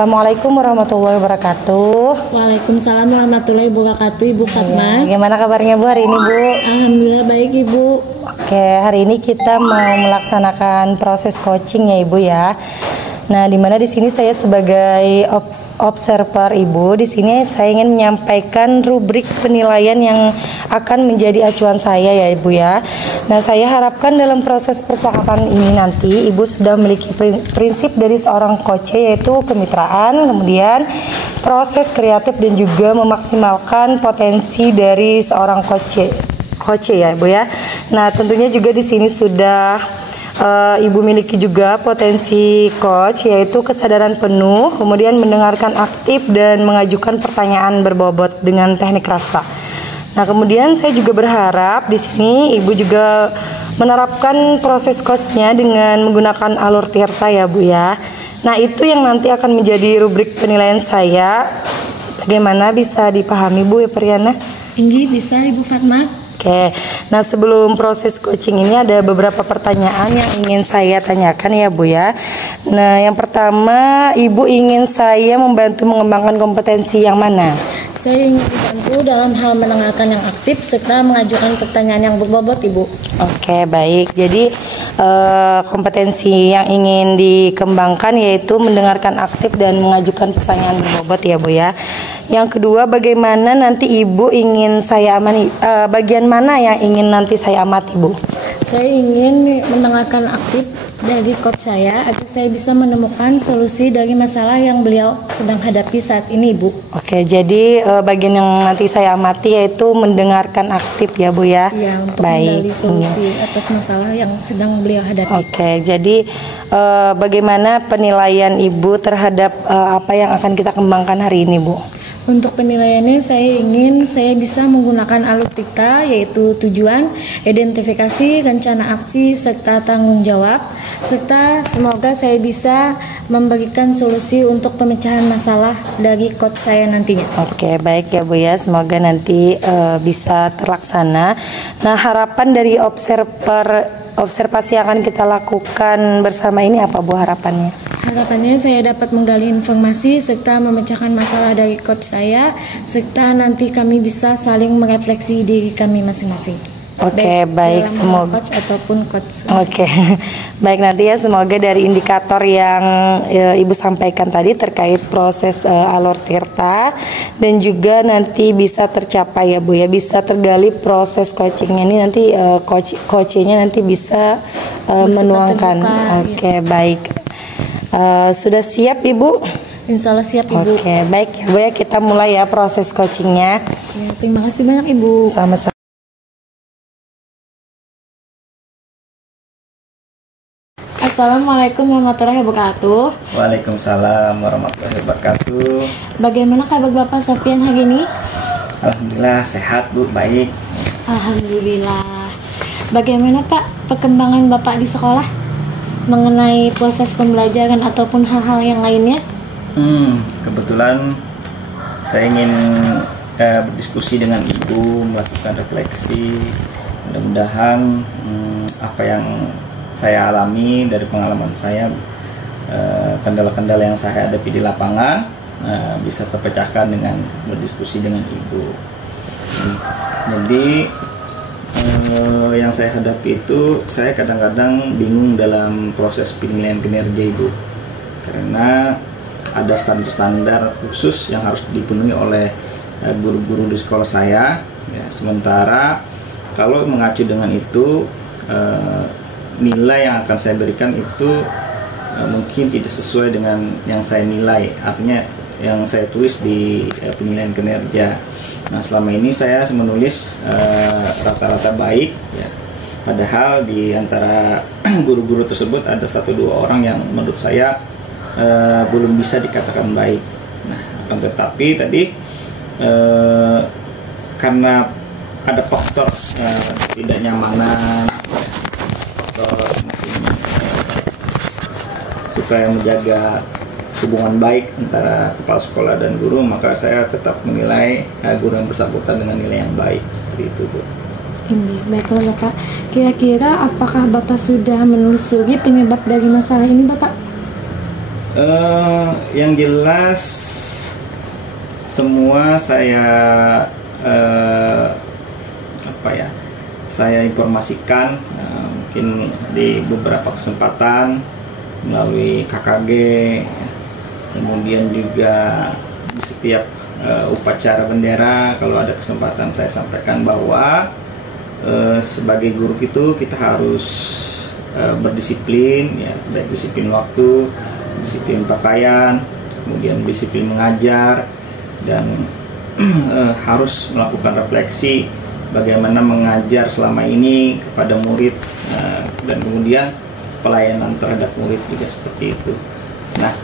Assalamualaikum warahmatullahi wabarakatuh. Waalaikumsalam warahmatullahi wabarakatuh, Ibu Fatma. Gimana kabarnya Bu hari ini Bu? Alhamdulillah baik Ibu. Oke, hari ini kita mau melaksanakan proses coaching ya Ibu ya. Nah, dimana di sini saya sebagai observer Ibu, di sini saya ingin menyampaikan rubrik penilaian yang akan menjadi acuan saya ya Ibu ya. Nah, saya harapkan dalam proses percakapan ini nanti Ibu sudah memiliki prinsip dari seorang coach, yaitu kemitraan, kemudian proses kreatif dan juga memaksimalkan potensi dari seorang coach ya Ibu ya. Nah, tentunya juga di sini sudah Ibu miliki juga potensi coach, yaitu kesadaran penuh, kemudian mendengarkan aktif dan mengajukan pertanyaan berbobot dengan teknik rasa. Nah, kemudian saya juga berharap di sini Ibu juga menerapkan proses coachnya dengan menggunakan alur tirta ya Bu ya. Nah, itu yang nanti akan menjadi rubrik penilaian saya. Bagaimana, bisa dipahami Bu ya Priyana? Inggi bisa Ibu Fatma. Oke, nah sebelum proses coaching ini ada beberapa pertanyaan yang ingin saya tanyakan ya Bu ya. Nah, yang pertama, Ibu ingin saya membantu mengembangkan kompetensi yang mana? Saya ingin dibantu dalam hal mendengarkan yang aktif serta mengajukan pertanyaan yang berbobot Ibu. Oke, baik. Jadi kompetensi yang ingin dikembangkan yaitu mendengarkan aktif dan mengajukan pertanyaan berbobot ya Bu ya. Yang kedua, bagaimana nanti Ibu ingin saya amati, bagian mana yang ingin nanti saya amati Bu? Saya ingin mendengarkan aktif dari coach saya agar saya bisa menemukan solusi dari masalah yang beliau sedang hadapi saat ini Bu. Oke, jadi bagian yang nanti saya amati yaitu mendengarkan aktif ya Bu ya. Iya, untuk baik. mencari solusi atas masalah yang sedang beliau hadapi. Oke, jadi bagaimana penilaian Ibu terhadap apa yang akan kita kembangkan hari ini Bu? Untuk penilaiannya saya bisa menggunakan alur dikta, yaitu tujuan, identifikasi, rencana aksi, serta tanggung jawab, serta semoga saya bisa memberikan solusi untuk pemecahan masalah dari coach saya nantinya. Oke, baik ya Bu ya, semoga nanti bisa terlaksana. Nah, harapan dari observasi yang akan kita lakukan bersama ini apa Bu harapannya? Harapannya saya dapat menggali informasi serta memecahkan masalah dari coach saya, serta nanti kami bisa saling merefleksi diri kami masing-masing. Oke, baik, semoga coach ataupun coach. Oke, baik, nanti ya semoga dari indikator yang Ibu sampaikan tadi terkait proses alur tirta dan juga nanti bisa tercapai ya Bu ya, bisa tergali proses coachingnya ini nanti coachnya nanti bisa menuangkan. Oke, baik. Sudah siap Ibu? Insya Allah siap Ibu. Oke, baik ya Bu ya, kita mulai ya proses coachingnya. Ya, terima kasih banyak Ibu. Sama-sama. Assalamualaikum warahmatullahi wabarakatuh. Waalaikumsalam warahmatullahi wabarakatuh. Bagaimana kabar Bapak Sofian hari ini? Alhamdulillah sehat Bu, baik. Alhamdulillah. Bagaimana Pak perkembangan Bapak di sekolah mengenai proses pembelajaran ataupun hal-hal yang lainnya? Kebetulan saya ingin berdiskusi dengan Ibu, melakukan refleksi. Mudah-mudahan apa yang saya alami dari pengalaman saya, kendala-kendala yang saya hadapi di lapangan bisa terpecahkan dengan berdiskusi dengan Ibu. Jadi yang saya hadapi itu, saya kadang-kadang bingung dalam proses penilaian kinerja Ibu, karena ada standar-standar khusus yang harus dipenuhi oleh guru-guru di sekolah saya ya, sementara kalau mengacu dengan itu nilai yang akan saya berikan itu mungkin tidak sesuai dengan yang saya nilai, artinya yang saya tulis di penilaian kinerja. Nah, selama ini saya menulis rata-rata baik ya. Padahal di antara guru-guru tersebut ada 1-2 orang yang menurut saya belum bisa dikatakan baik. Nah, akan tetapi tadi karena ada faktor tidak nyamanan, faktor supaya menjaga hubungan baik antara kepala sekolah dan guru, maka saya tetap menilai guru yang bersangkutan dengan nilai yang baik, seperti itu Bu. Baiklah Bapak, kira-kira apakah Bapak sudah menelusuri penyebab dari masalah ini Bapak? Yang jelas semua saya saya informasikan mungkin di beberapa kesempatan melalui KKG, kemudian juga di setiap upacara bendera kalau ada kesempatan saya sampaikan bahwa sebagai guru itu kita harus berdisiplin, ya, baik disiplin waktu, disiplin pakaian, kemudian disiplin mengajar, dan harus melakukan refleksi bagaimana mengajar selama ini kepada murid, dan kemudian pelayanan terhadap murid juga seperti itu. Nah,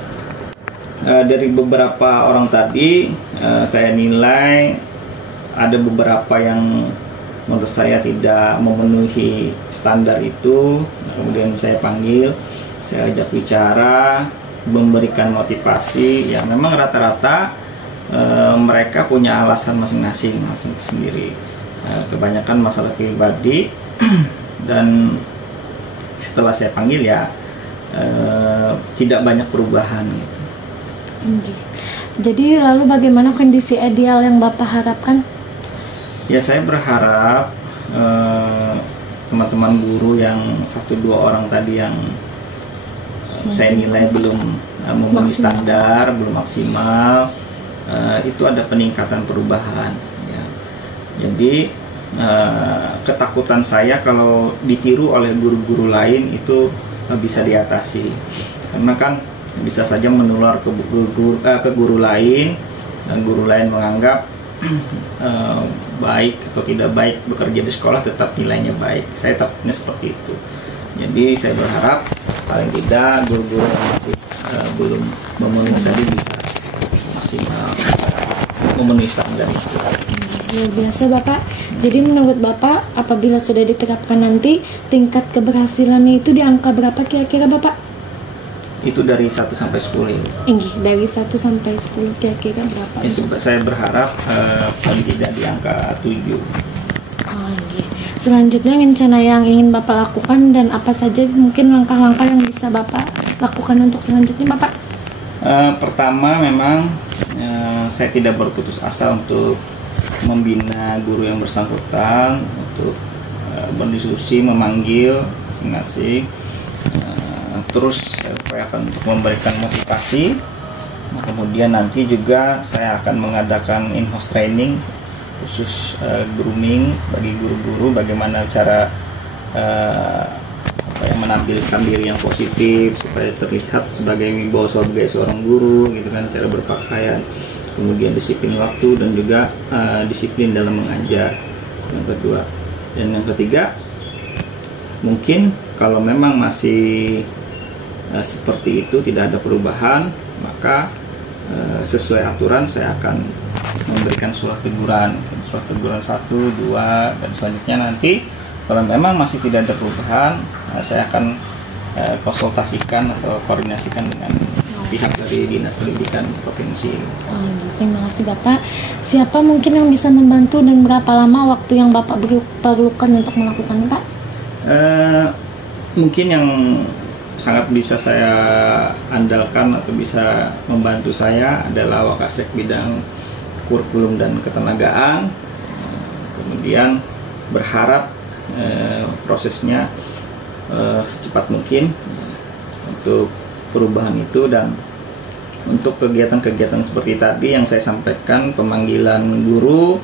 dari beberapa orang tadi saya nilai ada beberapa yang menurut saya tidak memenuhi standar itu. Kemudian saya panggil, saya ajak bicara, memberikan motivasi. Ya memang rata-rata mereka punya alasan masing-masing sendiri. Kebanyakan masalah pribadi dan setelah saya panggil ya tidak banyak perubahan gitu. Jadi lalu bagaimana kondisi ideal yang Bapak harapkan? Ya saya berharap teman-teman guru yang 1-2 orang tadi yang saya nilai belum memenuhi standar, belum maksimal, itu ada peningkatan perubahan. Jadi ketakutan saya kalau ditiru oleh guru-guru lain itu bisa diatasi, karena kan bisa saja menular ke guru lain, dan guru lain menganggap baik atau tidak baik bekerja di sekolah tetap nilainya baik. Saya takutnya seperti itu. Jadi saya berharap paling tidak guru-guru yang masih belum memenuhi tadi bisa maksimal memenuhi standar itu. Luar biasa Bapak. Jadi menurut Bapak apabila sudah diterapkan nanti tingkat keberhasilannya itu di angka berapa kira-kira Bapak? Itu dari 1 sampai 10 ini. Dari 1 sampai 10 kira-kira berapa? Ya, saya berharap paling tidak di angka 7. Selanjutnya rencana yang ingin Bapak lakukan dan apa saja mungkin langkah-langkah yang bisa Bapak lakukan untuk selanjutnya Bapak? Pertama memang saya tidak berputus asa untuk membina guru yang bersangkutan, untuk berdiskusi, memanggil masing-masing, terus saya akan untuk memberikan motivasi. Kemudian nanti juga saya akan mengadakan in-house training khusus grooming bagi guru-guru, bagaimana cara menampilkan diri yang positif supaya terlihat sebagai wibawa sebagai seorang guru gitu kan, cara berpakaian, kemudian disiplin waktu dan juga disiplin dalam mengajar, yang kedua. Dan yang ketiga, mungkin kalau memang masih seperti itu tidak ada perubahan, maka sesuai aturan saya akan memberikan surat teguran 1, 2, dan selanjutnya nanti kalau memang masih tidak ada perubahan, saya akan konsultasikan atau koordinasikan dengan pihak dari Dinas Pendidikan Provinsi. Terima kasih Bapak. Siapa mungkin yang bisa membantu dan berapa lama waktu yang Bapak perlukan untuk melakukan Pak? Mungkin yang sangat bisa saya andalkan atau bisa membantu saya adalah Wakasek bidang kurikulum dan ketenagaan. Kemudian berharap prosesnya secepat mungkin untuk perubahan itu, dan untuk kegiatan-kegiatan seperti tadi yang saya sampaikan, pemanggilan guru,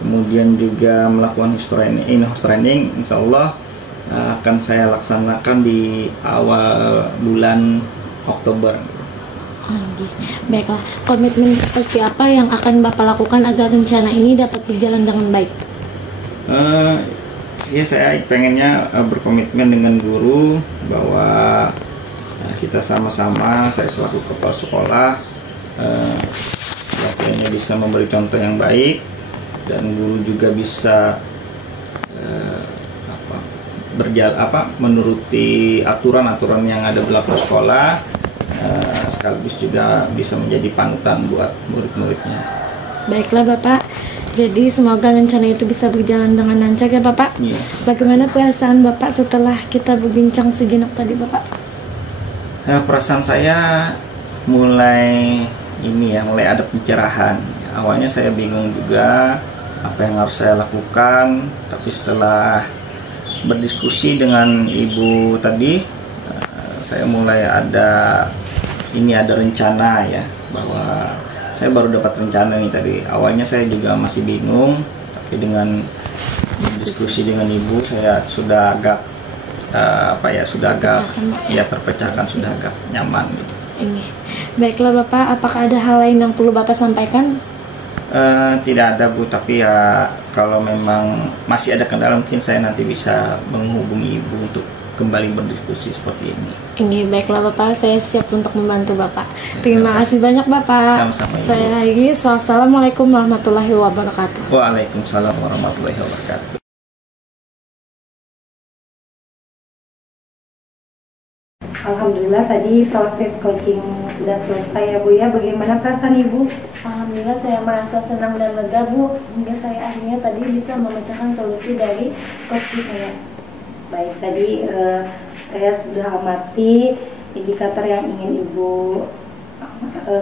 kemudian juga melakukan in-house training, insya Allah akan saya laksanakan di awal bulan Oktober. Baiklah, komitmen seperti apa yang akan Bapak lakukan agar rencana ini dapat berjalan dengan baik? Ya, saya pengennya berkomitmen dengan guru bahwa kita sama-sama, saya selaku kepala sekolah akhirnya bisa memberi contoh yang baik, dan guru juga bisa menuruti aturan-aturan yang ada berlaku sekolah, sekaligus juga bisa menjadi panutan buat murid-muridnya. Baiklah Bapak, jadi semoga rencana itu bisa berjalan dengan lancar ya Bapak. Bagaimana perasaan Bapak setelah kita berbincang sejenak tadi Bapak? Perasaan saya mulai mulai ada pencerahan. Awalnya saya bingung juga apa yang harus saya lakukan, tapi setelah berdiskusi dengan ibu tadi, saya mulai ada rencana ya, bahwa saya baru dapat rencana nih tadi. Awalnya saya juga masih bingung, tapi dengan diskusi dengan ibu saya sudah agak terpecahkan, sudah agak nyaman gitu. Baiklah Bapak, apakah ada hal lain yang perlu Bapak sampaikan? Tidak ada Bu, tapi ya kalau memang masih ada kendala mungkin saya nanti bisa menghubungi Ibu untuk kembali berdiskusi seperti ini. Baiklah Bapak, saya siap untuk membantu Bapak. Terima kasih banyak Bapak. Sama-sama Ibu. Saya lagi, wassalamualaikum warahmatullahi wabarakatuh. Waalaikumsalam warahmatullahi wabarakatuh. Alhamdulillah tadi proses coaching sudah selesai ya Bu ya. Bagaimana perasaan Ibu? Alhamdulillah saya merasa senang dan lega Bu, hingga saya akhirnya tadi bisa memecahkan solusi dari coaching saya. Baik, tadi saya sudah amati indikator yang ingin Ibu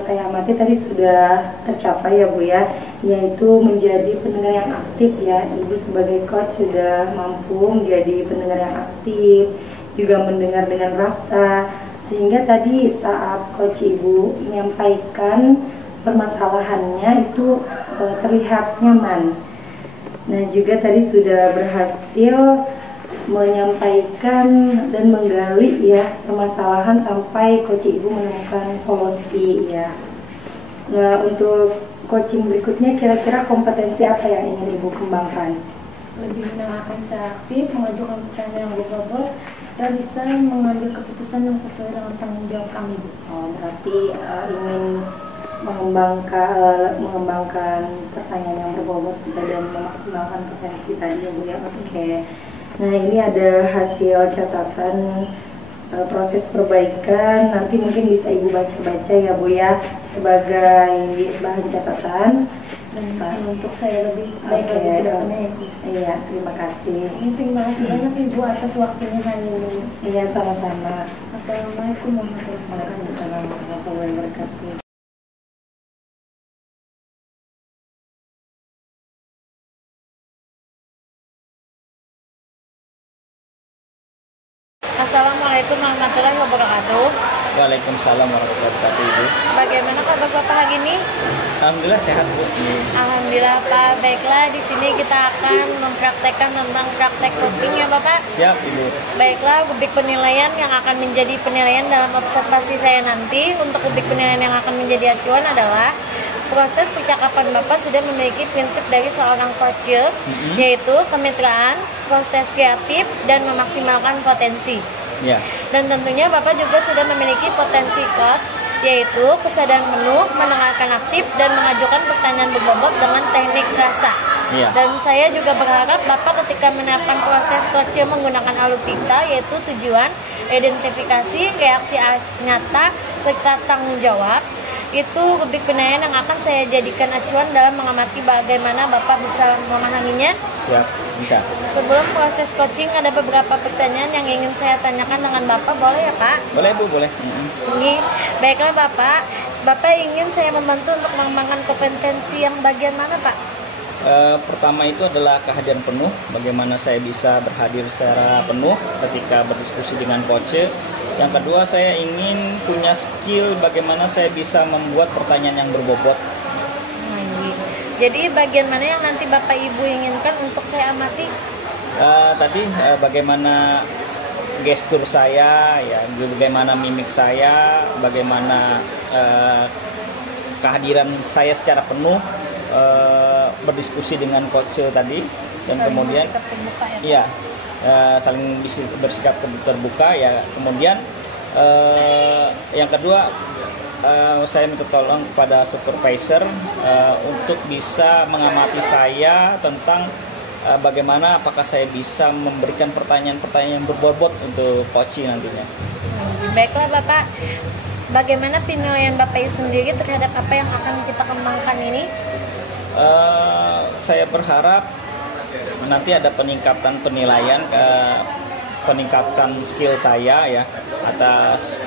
saya amati tadi sudah tercapai ya Bu ya, yaitu menjadi pendengar yang aktif ya. Ibu sebagai coach sudah mampu menjadi pendengar yang aktif, juga mendengar dengan rasa, sehingga tadi saat coach Ibu menyampaikan permasalahannya itu terlihat nyaman. Nah juga tadi sudah berhasil menyampaikan dan menggali ya permasalahan sampai coach Ibu menemukan solusi ya. Nah untuk coaching berikutnya kira-kira kompetensi apa yang ingin Ibu kembangkan? Lebih mendengarkan secara aktif, mengajukan pertanyaan yang berbobot, kita bisa mengambil keputusan yang sesuai dengan tanggung jawab kami Bu. Berarti ingin mengembangkan pertanyaan yang berbobot dan memaksimalkan potensi tadi ya Bu ya. Oke. Nah ini ada hasil catatan proses perbaikan, nanti mungkin bisa Ibu baca-baca ya Bu ya sebagai bahan catatan. Dan untuk saya lebih baik lagi ke depannya ya Bu. Iya, terima kasih. Terima kasih banyak Ibu atas waktunya hari ini. Iya, sama-sama. Assalamualaikum warahmatullahi wabarakatuh. Assalamualaikum warahmatullahi wabarakatuh. Waalaikumsalam warahmatullahi wabarakatuh Ibu. Bagaimana kabar Bapak hari ini? Alhamdulillah sehat Bu. Alhamdulillah Pak. Baiklah, di sini kita akan mempraktekkan tentang praktek coaching ya Bapak. Siap Ibu. Baiklah, kubik penilaian yang akan menjadi penilaian dalam observasi saya nanti. Untuk kubik penilaian yang akan menjadi acuan adalah proses percakapan Bapak sudah memiliki prinsip dari seorang coach, yaitu kemitraan, proses kreatif, dan memaksimalkan potensi. Ya. Dan tentunya Bapak juga sudah memiliki potensi coach, yaitu kesadaran penuh, mendengarkan aktif, dan mengajukan pertanyaan berbobot dengan teknik rasa. Ya. Dan saya juga berharap Bapak ketika menerapkan proses coach menggunakan alutika, yaitu tujuan, identifikasi, reaksi nyata, serta tanggung jawab, itu kubik penilaian yang akan saya jadikan acuan dalam mengamati bagaimana Bapak bisa memahaminya. Siap, bisa. Sebelum proses coaching ada beberapa pertanyaan yang ingin saya tanyakan dengan Bapak, boleh ya Pak? Boleh Bu, boleh. Baiklah Bapak ingin saya membantu untuk mengembangkan kompetensi yang bagian mana Pak? Pertama itu adalah kehadiran penuh, bagaimana saya bisa berhadir secara penuh ketika berdiskusi dengan coach. Yang kedua, saya ingin punya skill bagaimana saya bisa membuat pertanyaan yang berbobot. Jadi bagian mana yang nanti Bapak Ibu inginkan untuk saya amati? Bagaimana gestur saya, ya, bagaimana mimik saya, bagaimana kehadiran saya secara penuh berdiskusi dengan coach tadi, dan saling kemudian terbuka, ya, saling bersikap terbuka ya. Kemudian yang kedua, saya minta tolong kepada supervisor untuk bisa mengamati saya tentang bagaimana apakah saya bisa memberikan pertanyaan-pertanyaan yang berbobot untuk coach nantinya. Baiklah Bapak, bagaimana penilaian Bapak sendiri terhadap apa yang akan kita kembangkan ini? Saya berharap nanti ada peningkatan penilaian peningkatan skill saya ya atas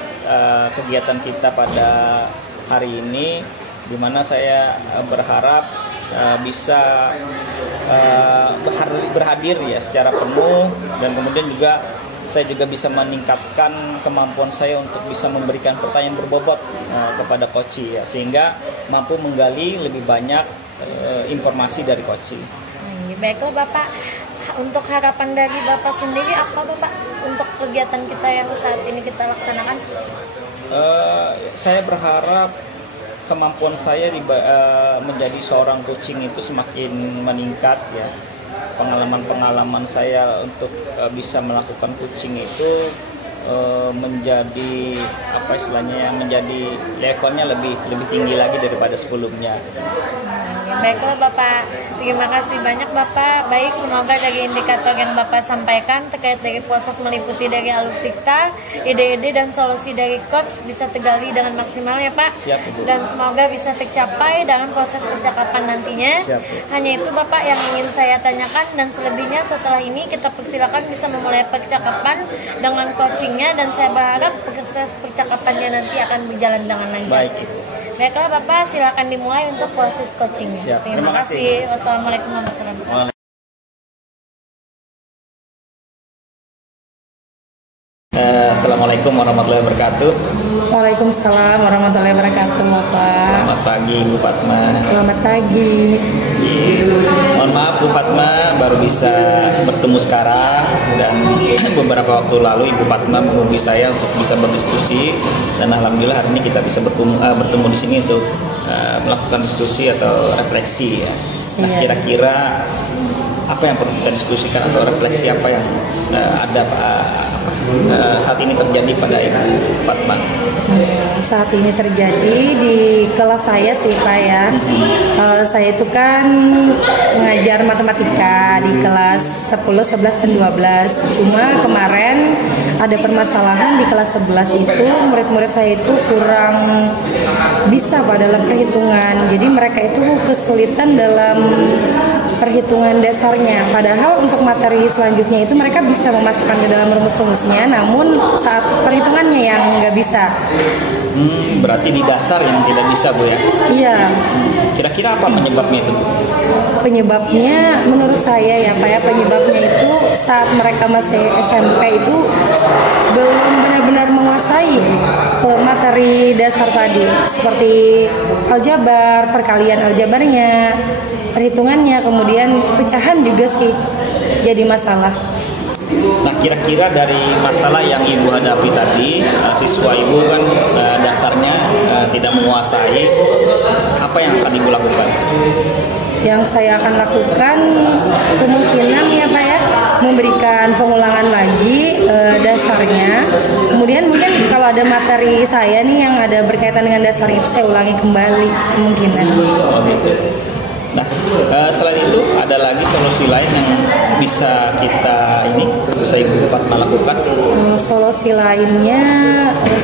kegiatan kita pada hari ini, di mana saya berharap bisa berhadir ya secara penuh, dan kemudian juga saya juga bisa meningkatkan kemampuan saya untuk bisa memberikan pertanyaan berbobot kepada Koci ya, sehingga mampu menggali lebih banyak informasi dari Koci. Baiklah Bapak, untuk harapan dari Bapak sendiri apa Bapak untuk kegiatan kita yang saat ini kita laksanakan? Saya berharap kemampuan saya menjadi seorang coaching itu semakin meningkat ya. Pengalaman saya untuk bisa melakukan coaching itu menjadi apa istilahnya, menjadi levelnya lebih tinggi lagi daripada sebelumnya. Baiklah Bapak, terima kasih banyak Bapak. Baik, semoga dari indikator yang Bapak sampaikan terkait dari proses meliputi dari Aluptikta, ide-ide dan solusi dari coach bisa tergali dengan maksimal ya Pak. Siap, Ibu. Dan semoga bisa tercapai dalam proses percakapan nantinya. Siap, Bu. Hanya itu Bapak yang ingin saya tanyakan, dan selebihnya setelah ini kita persilakan bisa memulai percakapan dengan coachingnya, dan saya berharap proses percakapannya nanti akan berjalan dengan lancar. Baik, Ibu. Baiklah Bapak, silakan dimulai untuk proses coachingnya. Siap. Terima kasih. Wassalamualaikum warahmatullahi wabarakatuh. Assalamualaikum warahmatullahi wabarakatuh. Waalaikumsalam warahmatullahi wabarakatuh, Bapak. Selamat pagi Bu Fatma. Selamat pagi. Mohon maaf Bu Fatma, baru bisa bertemu sekarang, dan beberapa waktu lalu Ibu Fatma menghubungi saya untuk bisa berdiskusi, dan alhamdulillah hari ini kita bisa bertemu di sini untuk melakukan diskusi atau refleksi ya. Nah, Iya. kira-kira apa yang perlu kita diskusikan atau refleksi apa yang ada saat ini terjadi pada Ibu Fatma? Saat ini terjadi di kelas saya sih Pak ya. Saya itu kan mengajar matematika di kelas 10, 11, dan 12. Cuma kemarin ada permasalahan di kelas 11 itu, murid-murid saya itu kurang bisa Pak dalam perhitungan. Jadi mereka itu kesulitan dalam perhitungan dasarnya. Padahal untuk materi selanjutnya itu mereka bisa memasukkan ke dalam rumus-rumusnya, namun saat perhitungannya yang nggak bisa. Berarti di dasar yang tidak bisa Bu ya? Iya. Kira-kira apa penyebabnya itu Bu? Penyebabnya menurut saya ya Pak ya, penyebabnya itu saat mereka masih SMP itu belum benar-benar menguasai materi dasar tadi, seperti aljabar, perkalian aljabarnya, perhitungannya, kemudian pecahan juga sih jadi masalah. Nah, kira-kira dari masalah yang Ibu hadapi tadi, siswa Ibu kan dasarnya tidak menguasai, apa yang akan Ibu lakukan? Yang saya akan lakukan kemungkinan ya Pak ya, memberikan pengulangan lagi dasarnya. Kemudian mungkin kalau ada materi saya nih yang ada berkaitan dengan dasar itu, saya ulangi kembali kemungkinan. Oh, gitu. Nah, selain itu ada lagi solusi lain yang bisa Ibu Fatma lakukan? Solusi lainnya,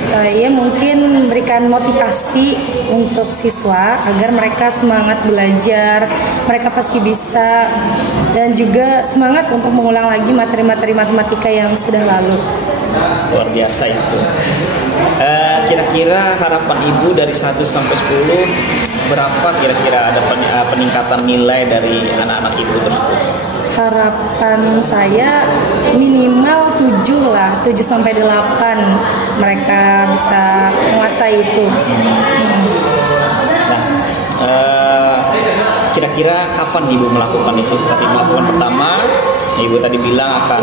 saya mungkin memberikan motivasi untuk siswa agar mereka semangat belajar, mereka pasti bisa, dan juga semangat untuk mengulang lagi materi-materi matematika yang sudah lalu. Luar biasa itu. Kira-kira harapan Ibu dari 1 sampai 10, berapa kira-kira ada peningkatan nilai dari anak-anak Ibu tersebut? Harapan saya minimal 7 lah, 7 sampai 8 mereka bisa menguasai itu. Nah, kira-kira kapan Ibu melakukan itu? Tadi melakukan pertama, Ibu tadi bilang akan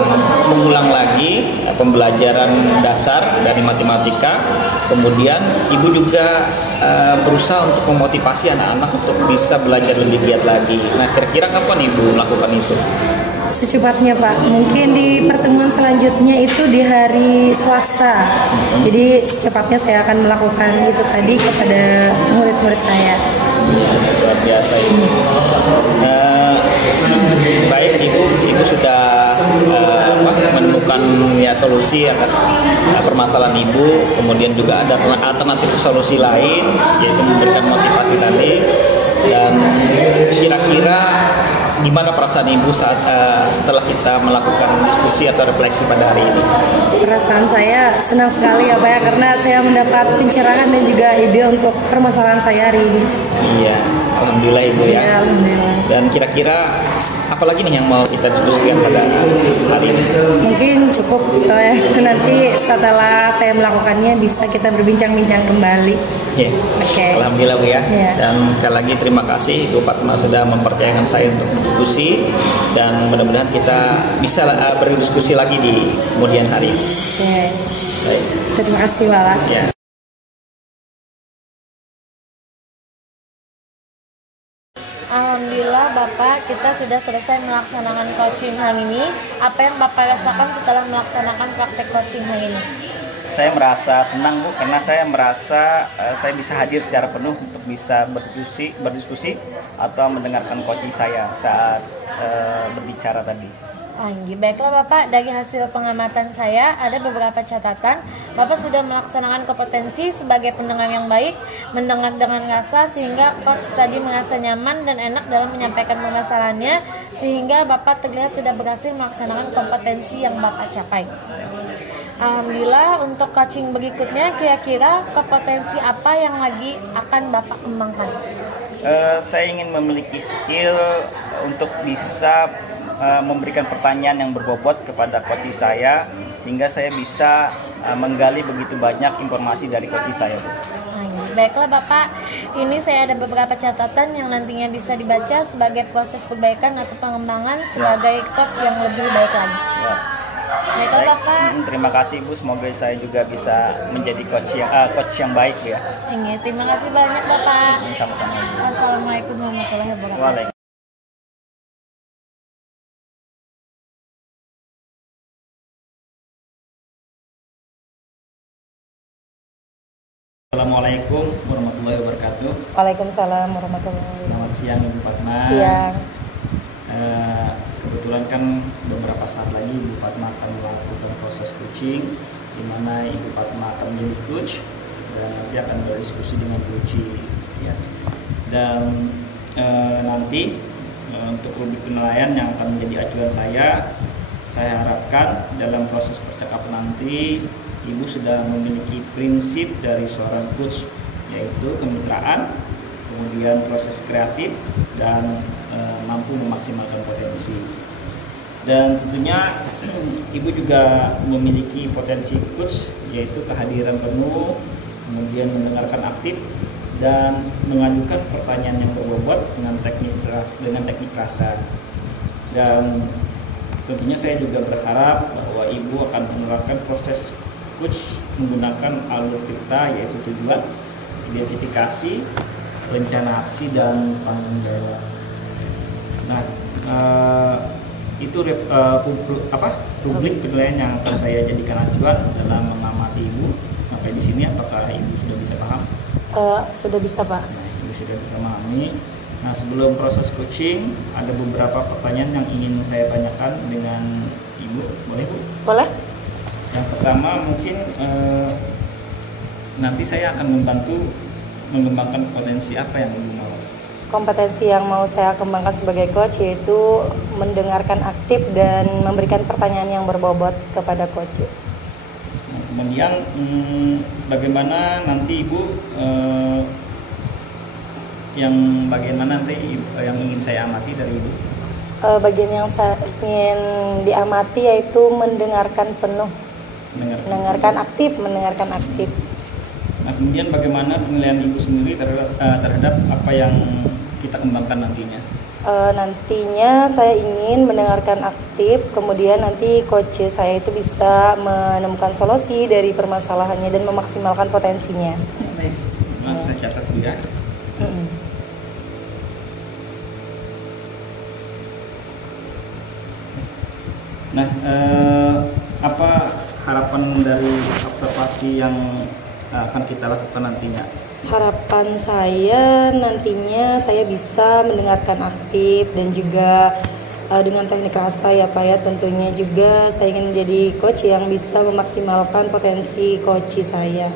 mengulang lagi pembelajaran dasar dari matematika. Kemudian Ibu juga berusaha untuk memotivasi anak-anak untuk bisa belajar lebih giat lagi. Nah, kira-kira kapan Ibu melakukan itu? Secepatnya Pak, mungkin di pertemuan selanjutnya itu di hari Selasa. Jadi secepatnya saya akan melakukan itu tadi kepada murid-murid saya. Luar biasa ini. Baik Ibu sudah menemukan ya solusi atas permasalahan Ibu. Kemudian juga ada alternatif solusi lain, yaitu memberikan motivasi tadi. Dan kira-kira gimana perasaan perasaan Ibu saat setelah kita melakukan diskusi atau refleksi pada hari ini? Perasaan saya senang sekali ya Pak ya, karena saya mendapat pencerahan dan juga ide untuk permasalahan saya hari ini. Iya, alhamdulillah Ibu ya. Ya, alhamdulillah. Dan kira-kira apalagi nih yang mau kita diskusikan pada hari ini? Mungkin cukup ya. Nanti setelah saya melakukannya bisa kita berbincang-bincang kembali. Ya. Oke. Alhamdulillah Bu ya. Ya. Dan sekali lagi terima kasih Bu Fatma sudah mempercayakan saya untuk berdiskusi, dan mudah-mudahan kita bisa berdiskusi lagi di kemudian hari. Oke. Baik. Terima kasih Wala. Ya. Alhamdulillah Bapak, kita sudah selesai melaksanakan coaching hari ini. Apa yang Bapak rasakan setelah melaksanakan praktek coaching hari ini? Saya merasa senang Bu, karena saya merasa saya bisa hadir secara penuh untuk bisa berdiskusi atau mendengarkan coaching saya saat berbicara tadi. Baiklah Bapak, dari hasil pengamatan saya ada beberapa catatan. Bapak sudah melaksanakan kompetensi sebagai pendengar yang baik, mendengar dengan rasa sehingga coach tadi merasa nyaman dan enak dalam menyampaikan permasalahannya, sehingga Bapak terlihat sudah berhasil melaksanakan kompetensi yang Bapak capai. Alhamdulillah, untuk coaching berikutnya kira-kira kompetensi apa yang lagi akan Bapak kembangkan? Saya ingin memiliki skill untuk bisa memberikan pertanyaan yang berbobot kepada coach saya, sehingga saya bisa menggali begitu banyak informasi dari coach saya. Baiklah Bapak, ini saya ada beberapa catatan yang nantinya bisa dibaca sebagai proses perbaikan atau pengembangan sebagai coach yang lebih baik lagi. Siap. Baiklah Bapak. Terima kasih Bu, semoga saya juga bisa menjadi coach yang baik Bu ya. Terima kasih banyak Bapak. Sama-sama. Assalamualaikum warahmatullahi wabarakatuh. Waalaikumsalam. Assalamualaikum warahmatullahi wabarakatuh. Waalaikumsalam warahmatullahi wabarakatuh. Selamat siang Ibu Fatma. Siang. Kebetulan kan beberapa saat lagi Ibu Fatma akan melakukan proses coaching, di mana Ibu Fatma akan menjadi coach dan nanti akan berdiskusi dengan coach ya. Dan nanti untuk rubrik penilaian yang akan menjadi acuan saya harapkan dalam proses percakapan nanti Ibu sudah memiliki prinsip dari seorang coach, yaitu kemitraan, kemudian proses kreatif, dan mampu memaksimalkan potensi. Dan tentunya Ibu juga memiliki potensi coach, yaitu kehadiran penuh, kemudian mendengarkan aktif, dan mengajukan pertanyaan yang berbobot dengan teknik rasa. Dan tentunya saya juga berharap bahwa Ibu akan menerapkan proses coach menggunakan alur kita, yaitu tujuan, identifikasi, rencana aksi, dan tanggung jawab. Nah, itu publik penilaian yang akan saya jadikan acuan dalam mengamati Ibu. Sampai di sini apakah Ibu sudah bisa paham? Sudah bisa Pak. Nah, Ibu sudah bisa memahami. Nah, sebelum proses coaching ada beberapa pertanyaan yang ingin saya tanyakan dengan Ibu. Boleh Bu? Boleh. Yang pertama mungkin nanti saya akan membantu mengembangkan potensi apa yang Ibu mau. Kompetensi yang mau saya kembangkan sebagai coach yaitu mendengarkan aktif dan memberikan pertanyaan yang berbobot kepada coach. Nah, kemudian bagaimana nanti Ibu yang bagian mana nanti yang ingin saya amati dari Ibu? Bagian yang saya ingin diamati yaitu mendengarkan penuh. Mendengarkan aktif. Nah, kemudian bagaimana penilaian Ibu sendiri terhadap apa yang kita kembangkan nantinya? Nantinya saya ingin mendengarkan aktif, kemudian nanti coach saya itu bisa menemukan solusi dari permasalahannya dan memaksimalkan potensinya. Baik. Nah, saya catat dulu ya. Nah, apa harapan dari observasi yang akan kita lakukan nantinya? Harapan saya nantinya saya bisa mendengarkan aktif dan juga dengan teknik rasa ya Pak ya. Tentunya juga saya ingin menjadi coach yang bisa memaksimalkan potensi coach saya.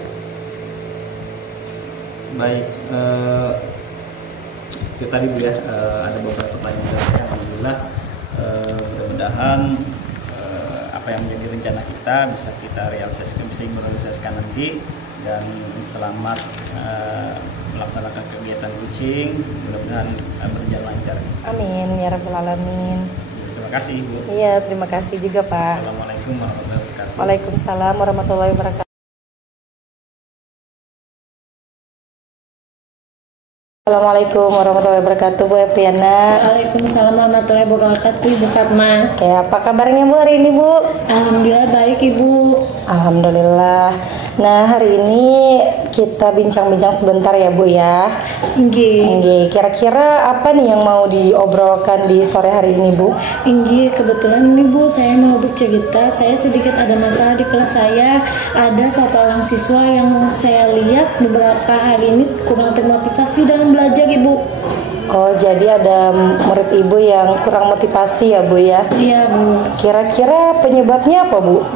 Baik, itu tadi Bu ya, ada beberapa pertanyaan dari saya. Alhamdulillah Mudah-mudahan apa yang menjadi rencana kita bisa kita realisasikan, bisa Ibu realisasikan nanti, dan selamat melaksanakan kegiatan coaching, mudah-mudahan berjalan lancar. Amin ya rabbal alamin. Terima kasih Ibu. Iya, terima kasih juga Pak. Assalamualaikum warahmatullahi wabarakatuh. Waalaikumsalam warahmatullahi wabarakatuh. Assalamualaikum warahmatullahi wabarakatuh, Bu Epriana. Waalaikumsalam warahmatullahi wabarakatuh, Ibu Fatma. Oke, apa kabarnya Bu hari ini Bu? Alhamdulillah baik Ibu. Alhamdulillah. Nah, hari ini kita bincang-bincang sebentar ya Bu ya. Nggih. Kira-kira apa nih yang mau diobrolkan di sore hari ini Bu? Nggih, kebetulan nih Bu, saya mau bercerita. Saya sedikit ada masalah di kelas saya. Ada satu orang siswa yang saya lihat beberapa hari ini kurang termotivasi dalam belajar Ibu. Oh, jadi ada murid Ibu yang kurang motivasi ya Bu ya? Iya Bu. Kira-kira penyebabnya apa Bu?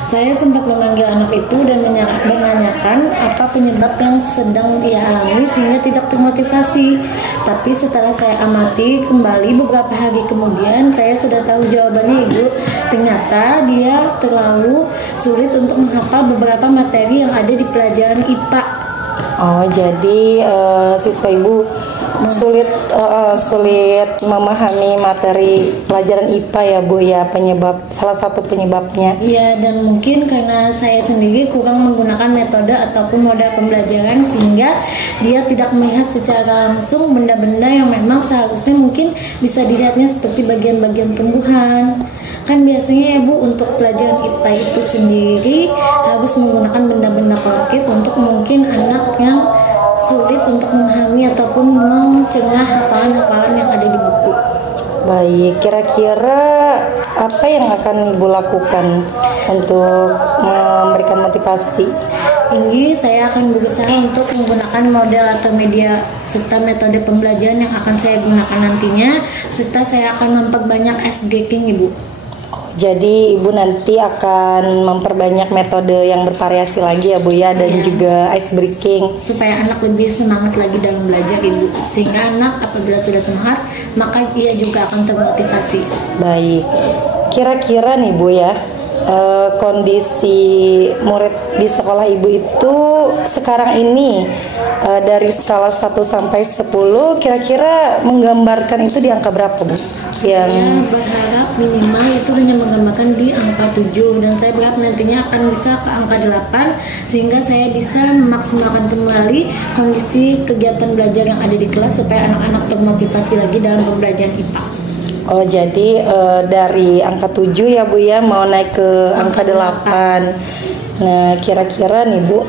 Saya sempat memanggil anak itu dan menanyakan apa penyebab yang sedang ia alami sehingga tidak termotivasi. Tapi setelah saya amati kembali beberapa hari kemudian, saya sudah tahu jawabannya Ibu. Ternyata dia terlalu sulit untuk menghafal beberapa materi yang ada di pelajaran IPA. Oh, jadi siswa Ibu sulit memahami materi pelajaran IPA ya Bu ya, salah satu penyebabnya. Iya, dan mungkin karena saya sendiri kurang menggunakan metode ataupun modal pembelajaran sehingga dia tidak melihat secara langsung benda-benda yang memang seharusnya mungkin bisa dilihatnya seperti bagian-bagian tumbuhan. Kan biasanya ya Bu, untuk pelajaran IPA itu sendiri harus menggunakan benda-benda konkret untuk mungkin anak yang sulit untuk memahami ataupun mencegah hafalan-hafalan yang ada di buku. Baik, kira-kira apa yang akan Ibu lakukan untuk memberikan motivasi? Ini saya akan berusaha untuk menggunakan model atau media serta metode pembelajaran yang akan saya gunakan nantinya, serta saya akan memperbanyak ice breaking Ibu. Jadi Ibu nanti akan memperbanyak metode yang bervariasi lagi ya Bu ya, dan juga ice breaking supaya anak lebih semangat lagi dalam belajar Ibu, sehingga anak apabila sudah semangat maka ia juga akan termotivasi. Baik, kira-kira nih Bu ya, kondisi murid di sekolah Ibu itu sekarang ini dari skala 1 sampai 10 kira-kira menggambarkan itu di angka berapa Bu? Saya berharap minimal itu hanya menggambarkan di angka 7, dan saya berharap nantinya akan bisa ke angka 8 sehingga saya bisa memaksimalkan kembali kondisi kegiatan belajar yang ada di kelas supaya anak-anak termotivasi lagi dalam pembelajaran IPA. Oh, jadi dari angka 7 ya Bu ya, mau naik ke angka 8. Nah, kira-kira nih Bu,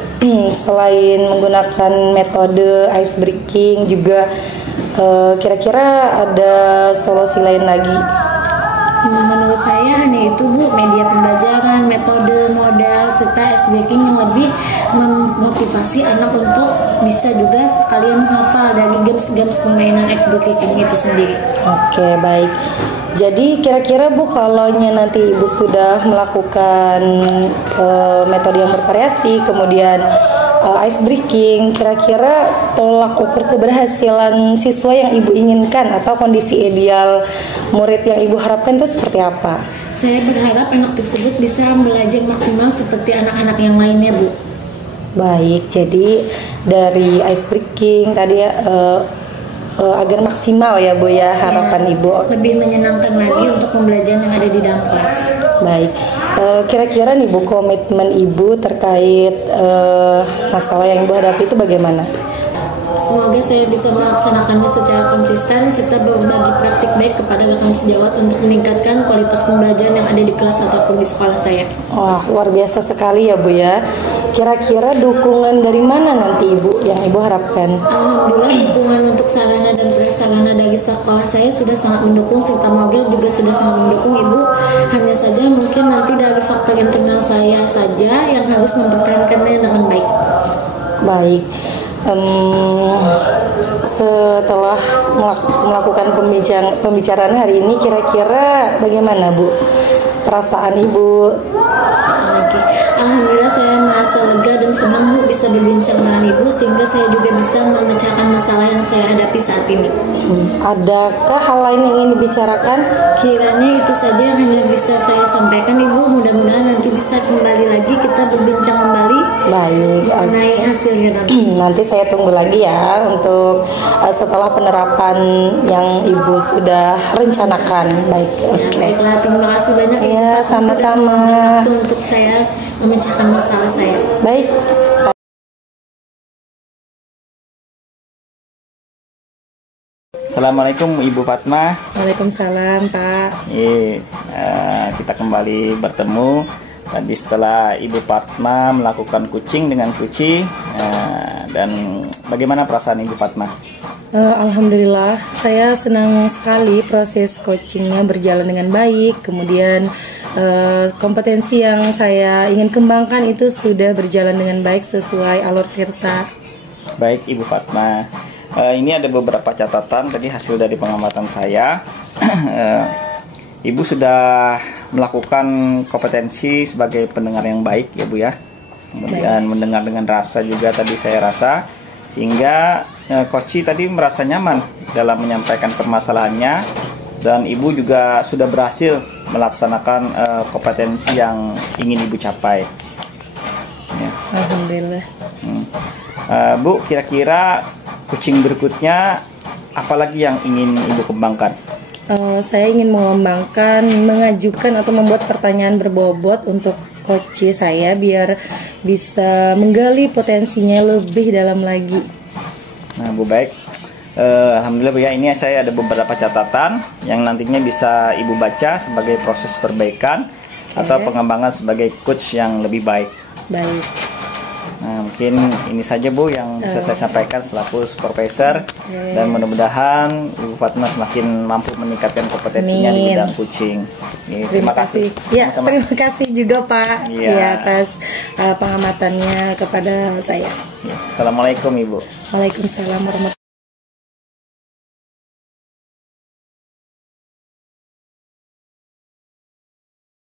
selain menggunakan metode ice breaking juga kira-kira ada solusi lain lagi? Menurut saya hanya itu Bu, media pembelajaran, metode, modal, serta ice breaking yang lebih memotivasi anak untuk bisa juga sekalian menghafal dari games-games permainan ice breaking itu sendiri. Oke, baik. Jadi kira-kira Bu, kalau nanti Ibu sudah melakukan metode yang bervariasi, kemudian ice breaking, kira-kira tolak ukur keberhasilan siswa yang Ibu inginkan atau kondisi ideal murid yang Ibu harapkan itu seperti apa? Saya berharap anak tersebut bisa belajar maksimal seperti anak-anak yang lainnya Bu. Baik, jadi dari ice breaking tadi ya agar maksimal ya Bu ya harapan Ibu. Lebih menyenangkan lagi untuk pembelajaran yang ada di dalam kelas. Baik, kira-kira nih Bu, komitmen Ibu terkait masalah yang Ibu hadapi itu bagaimana? Semoga saya bisa melaksanakannya secara konsisten serta berbagi praktik baik kepada rekan sejawat untuk meningkatkan kualitas pembelajaran yang ada di kelas ataupun di sekolah saya. Wah, luar biasa sekali ya Bu ya. Kira-kira dukungan dari mana nanti Ibu yang Ibu harapkan? Alhamdulillah, dukungan untuk sarana dan prasarana dari sekolah saya sudah sangat mendukung, serta Mogil juga sudah sangat mendukung Ibu. Hanya saja mungkin nanti dari faktor internal saya saja yang harus mempertahankannya dengan baik. Baik. Setelah melakukan pembicaraan hari ini, kira-kira bagaimana Bu perasaan Ibu? Alhamdulillah, saya merasa lega dan senang Bu bisa berbincang dengan Ibu, sehingga saya juga bisa memecahkan masalah yang saya hadapi saat ini. Adakah hal lain yang ingin dibicarakan? Kiranya itu saja yang hanya bisa saya sampaikan, Ibu. Mudah-mudahan nanti bisa kembali lagi kita berbincang kembali Baik, mengenai hasilnya nanti. nanti saya tunggu lagi ya untuk setelah penerapan yang Ibu sudah rencanakan. Baik, oke. Baiklah, terima kasih banyak Ibu Ya, Fatma sudah sama-sama. memberikan waktu untuk saya memecahkan masalah saya. Baik. Assalamualaikum Ibu Fatma. Waalaikumsalam, Pak. Kita kembali bertemu. Tadi setelah Ibu Fatma melakukan kucing dengan kuci, dan bagaimana perasaan Ibu Fatma? Alhamdulillah, saya senang sekali proses coachingnya berjalan dengan baik. Kemudian kompetensi yang saya ingin kembangkan itu sudah berjalan dengan baik sesuai alur tirta. Baik Ibu Fatma. Ini ada beberapa catatan tadi hasil dari pengamatan saya. Ibu sudah melakukan kompetensi sebagai pendengar yang baik ya Bu ya. Kemudian mendengar dengan rasa juga tadi saya rasa, sehingga Koci tadi merasa nyaman dalam menyampaikan permasalahannya, dan Ibu juga sudah berhasil melaksanakan kompetensi yang ingin Ibu capai. Ya. Alhamdulillah. Bu, kira-kira kucing berikutnya apalagi yang ingin Ibu kembangkan? Saya ingin mengembangkan, mengajukan atau membuat pertanyaan berbobot untuk coach saya biar bisa menggali potensinya lebih dalam lagi. Nah Bu, baik. Alhamdulillah Bu ya, ini saya ada beberapa catatan yang nantinya bisa Ibu baca sebagai proses perbaikan atau pengembangan sebagai coach yang lebih baik. Baik. Nah, mungkin ini saja Bu yang bisa saya sampaikan selaku supervisor, dan mudah-mudahan Ibu Fatma semakin mampu meningkatkan kompetensinya di bidang kucing. Terima kasih. Ya, sama-sama. terima kasih juga Pak ya atas pengamatannya kepada saya. Assalamualaikum Ibu. Waalaikumsalam warahmatullahi wabarakatuh.